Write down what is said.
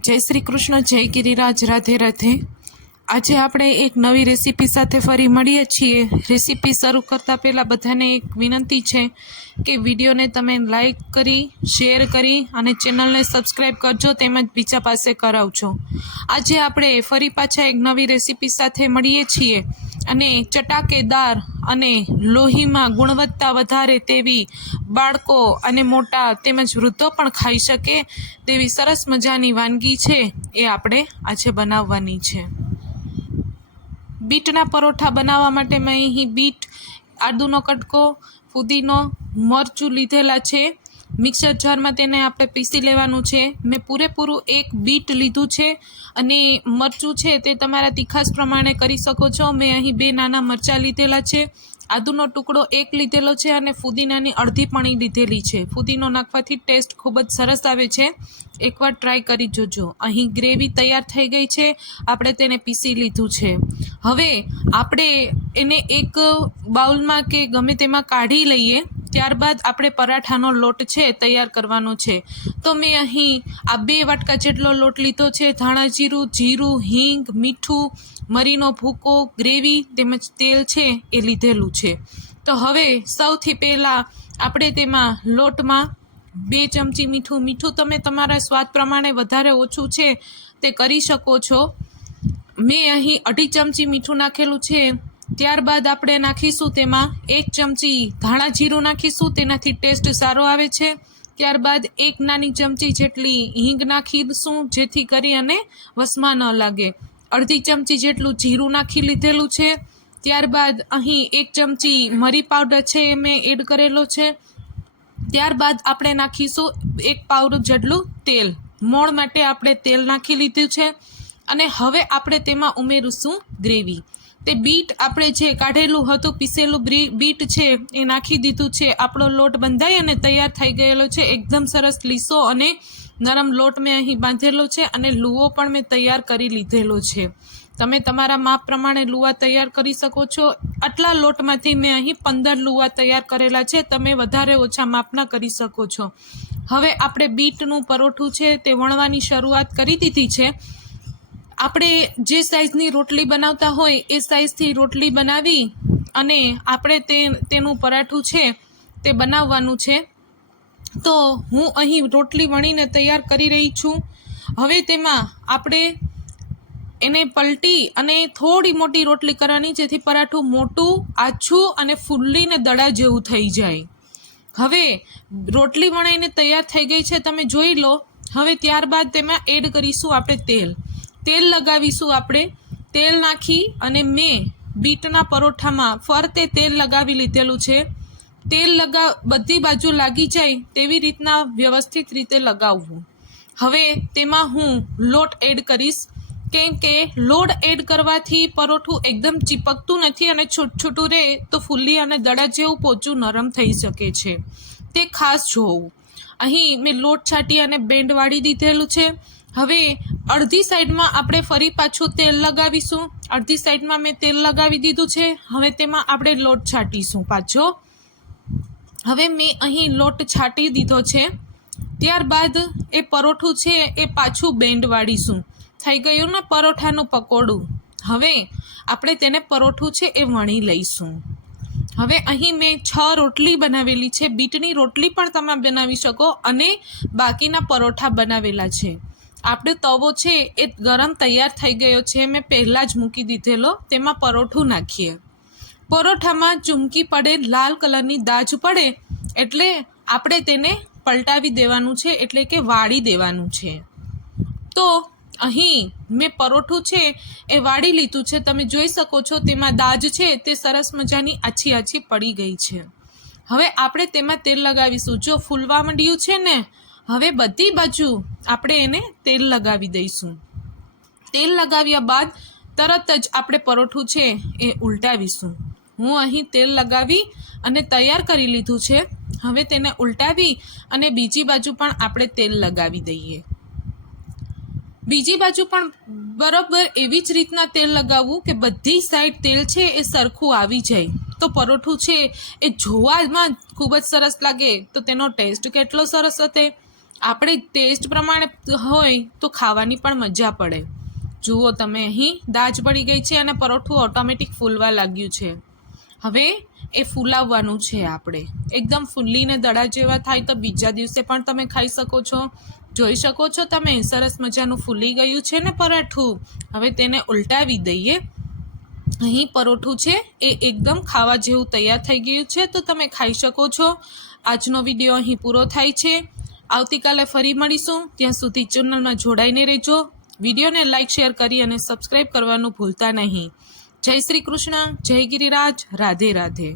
જય શ્રી કૃષ્ણ, જય ગિરિરાજ, રાધે રાધે. આજે આપણે એક નવી રેસીપી સાથે ફરી મળીએ છીએ. રેસીપી શરૂ કરતાં પહેલાં બધાને એક વિનંતી છે કે વિડીયોને તમે લાઈક કરી, શેર કરી અને ચેનલને સબસ્ક્રાઈબ કરજો તેમજ બીજા પાસે કરાવજો. આજે આપણે ફરી પાછા એક નવી રેસીપી સાથે મળીએ છીએ. અને ચટાકેદાર અને લોહીમાં ગુણવત્તા વધારે તેવી બાળકો અને મોટા તેમજ વૃદ્ધો પણ ખાઈ શકે તેવી સરસ મજાની વાનગી છે એ આપણે આજે બનાવવાની છે. બીટના પરોઠા બનાવવા માટે મેં અહીં બીટ, આદુનો કટકો, ફુદીનો, મરચું લીધેલા છે. મિક્સર જારમાં તેને આપણે પીસી લેવાનું છે. મેં પૂરેપૂરું એક બીટ લીધું છે અને મરચું છે તે તમારા તીખાસ પ્રમાણે કરી શકો છો. મેં અહીં બે નાના મરચાં લીધેલા છે. આદુનો ટુકડો એક લીધેલો છે અને ફુદીનાની અડધી પણી લીધેલી છે. ફુદીનો નાખવાથી ટેસ્ટ ખૂબ જ સરસ આવે છે. એકવાર ટ્રાય કરી જોજો. અહીં ગ્રેવી તૈયાર થઈ ગઈ છે. આપણે તેને પીસી લીધું છે. હવે આપણે એને એક બાઉલમાં કે ગમે તેમાં કાઢી લઈએ. ત્યારબાદ આપણે પરાઠાનો લોટ છે, તૈયાર કરવાનો છે. તો મેં અહીં આ બે વાટકા જેટલો લોટ લીધો છે, ધાણા જીરું જીરું, હિંગ, મીઠું, મરીનો ભૂકો, ગ્રેવી તેમજ તેલ છે એ લીધેલું છે. તો હવે સૌથી પહેલાં આપણે તેમાં લોટમાં બે ચમચી મીઠું મીઠું તમે તમારા સ્વાદ પ્રમાણે વધારે ઓછું છે તે કરી શકો છો. મેં અહીં અઢી ચમચી મીઠું નાખેલું છે. ત્યારબાદ આપણે નાખીશું તેમાં એક ચમચી ધાણા જીરું નાખીશું, તેનાથી ટેસ્ટ સારો આવે છે. ત્યારબાદ એક નાની ચમચી જેટલી હિંગ નાખીશું, જેથી કરી અને વસમાં ન લાગે. અડધી ચમચી જેટલું જીરું નાખી લીધેલું છે. ત્યારબાદ અહીં એક ચમચી મરી પાવડર છે એ મેં એડ કરેલો છે. ત્યારબાદ આપણે નાખીશું એક પાવડર જેટલું તેલ. મોણ માટે આપણે તેલ નાખી લીધું છે. અને હવે આપણે તેમાં ઉમેરીશું ગ્રેવી. તે બીટ આપણે જે કાઢેલું હતું, પીસેલું બીટ છે, એ નાખી દીધું છે. આપણો લોટ બંધાઈ અને તૈયાર થઈ ગયેલો છે. એકદમ સરસ લીસો અને નરમ લોટ મેં અહીં બાંધેલો છે અને લુઓ પણ મેં તૈયાર કરી લીધેલો છે. તમે તમારા માપ પ્રમાણે લુવા તૈયાર કરી શકો છો. આટલા લોટમાંથી મેં અહીં પંદર લુવા તૈયાર કરેલા છે. તમે વધારે ઓછા માપના કરી શકો છો. હવે આપણે બીટનું પરોઠું છે તે વણવાની શરૂઆત કરી દીધી છે. આપણે જે સાઈઝની રોટલી બનાવતા હોય એ સાઈઝથી રોટલી બનાવી અને આપણે તે, તેનું પરાઠું છે તે બનાવવાનું છે. તો હું અહીં રોટલી વણીને તૈયાર કરી રહી છું. હવે તેમાં આપણે એને પલટી અને થોડી મોટી રોટલી કરવાની જેથી પરાઠું મોટું, આછું અને ફૂલીને દડા જેવું થઈ જાય. હવે રોટલી વણાઈને તૈયાર થઈ ગઈ છે, તમે જોઈ લો. હવે ત્યારબાદ તેમાં એડ કરીશું આપણે તેલ. તેલ લગાવીશું આપણે. તેલ નાખી અને મેં બીટના પરોઠામાં ફરતે તેલ લગાવી લીધેલું છે. તેલ લગા બધી બાજુ લાગી જાય તેવી રીતના વ્યવસ્થિત રીતે લગાવવું. હવે તેમાં હું લોટ એડ કરીશ. કેમ કે લોટ એડ કરવાથી પરોઠું એકદમ ચીપકતું નથી અને છૂટછૂટું રહે તો ફૂલી અને દડા જેવું પોચું નરમ થઈ શકે છે. તે ખાસ જોવું અહીં મેં લોટ છાંટી અને બેન્ડ વાળી દીધેલું છે. હવે અડધી સાઈડમાં આપણે ફરી પાછું તેલ લગાવીશું. અડધી સાઈડમાં મેં તેલ લગાવી દીધું છે. હવે તેમાં આપણે લોટ છાંટીશું પાછો. હવે મેં અહીં લોટ છાંટી દીધો છે. ત્યારબાદ એ પરોઠું છે એ પાછું બેન્ડ વાળીશું. થઈ ગયું ને પરોઠાનું પકોડું. હવે આપણે તેને પરોઠું છે એ વણી લઈશું. હવે અહીં મેં છ રોટલી બનાવેલી છે. બીટની રોટલી પણ તમે બનાવી શકો અને બાકીના પરોઠા બનાવેલા છે. આપણે તવો છે એ ગરમ તૈયાર થઈ ગયો છે, મેં પહેલાં જ મૂકી દીધેલો, તેમાં પરોઠું નાખીએ. પરોઠામાં ચૂમકી પડે, લાલ કલરની દાજ પડે, એટલે આપણે તેને પલટાવી દેવાનું છે, એટલે કે વાળી દેવાનું છે. તો અહીં મેં પરોઠું છે એ વાળી લીધું છે, તમે જોઈ શકો છો તેમાં દાજ છે, તે સરસ મજાની આછી આછી પડી ગઈ છે. હવે આપણે તેમાં તેલ લગાવીશું. જો ફૂલવા માંડ્યું છે ને હવે બધી બાજુ આપણે એને તેલ લગાવી દઈશું. તેલ લગાવ્યા બાદ તરત જ આપણે પરોઠું છે એ ઉલટાવીશું. હું અહીં તેલ લગાવી અને તૈયાર કરી લીધું છે. હવે તેને ઉલટાવી અને બીજી બાજુ પણ આપણે તેલ લગાવી દઈએ. બીજી બાજુ પણ બરાબર એવી જ રીતના તેલ લગાવવું કે બધી સાઈડ તેલ છે એ સરખું આવી જાય. તો પરોઠું છે એ જોવામાં ખૂબ જ સરસ લાગે. તો તેનો ટેસ્ટ કેટલો સરસ હશે? આપણે ટેસ્ટ પ્રમાણે હોય તો ખાવાની પણ મજા પડે. જુઓ તમે, અહીં દાજ પડી ગઈ છે અને પરોઠું ઓટોમેટિક ફૂલવા લાગ્યું છે. હવે એ ફૂલાવવાનું છે આપણે. એકદમ ફૂલીને દડા જેવા થાય તો બીજા દિવસે પણ તમે ખાઈ શકો છો. જોઈ શકો છો તમે, સરસ મજાનું ફૂલી ગયું છે ને પરાઠું. હવે તેને ઉલટાવી દઈએ. અહીં પરોઠું છે એ એકદમ ખાવા જેવું તૈયાર થઈ ગયું છે, તો તમે ખાઈ શકો છો. આજનો વીડિયો અહીં પૂરો થાય છે. આવતીકાલે ફરી મળીશું. ત્યાં સુધી ચેનલમાં જોડાઈને રહેજો. વિડીયોને લાઇક શેર કરી અને સબસ્ક્રાઈબ કરવાનું ભૂલતા નહીં. જય શ્રી કૃષ્ણ, જય ગિરિરાજ, રાધે રાધે.